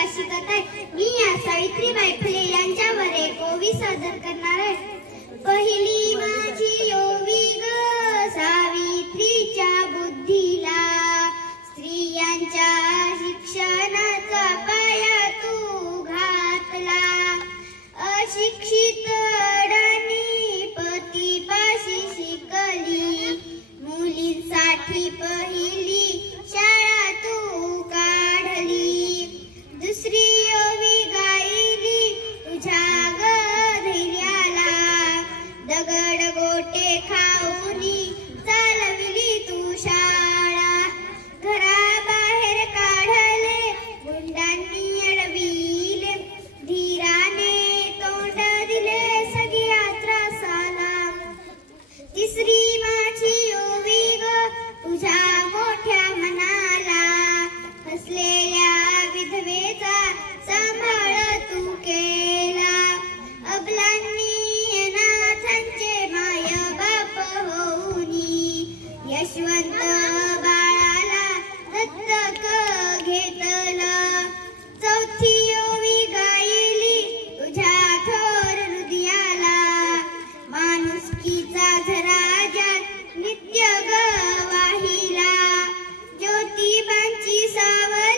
वार्षिक कथा आहे. मी या सावित्रीबाई फुले यांच्यावर एक ओवी सादर करणार आहे. पहिली माझी ओवी ग सावित्रीच्या बुद्धीला, स्त्रियांच्या शिक्षणाचा पाया तू घातला. अशिक्षित अडाणी पतीपाशी शिकली, मुलींसाठी पहिली शाळा तू काढली. दुसरी ओवी गायली तुझ्या ग धैर्याला, दगड गोटे खाऊनी चालवली तू शाळा. घराबाहेर काढले गुंडांनी अडविले, धीराने तोंड दिले सगळ्या त्रासाला. तिसरी माझी ओवी ग तुझ्या मोठ्या मनाला, हसलेल्या विधवेचा सांभाळ तू केला. अबलांनी अनाथांचे माय बाप होऊनी, यशवंत बाळाला दत्तक घेतलं. चौथी ओवी गायली तुझ्या थोर हृदयाला, माणुसकीचा झरा ज्यात नित्य ग वाहिला. ज्योतिबांची सावली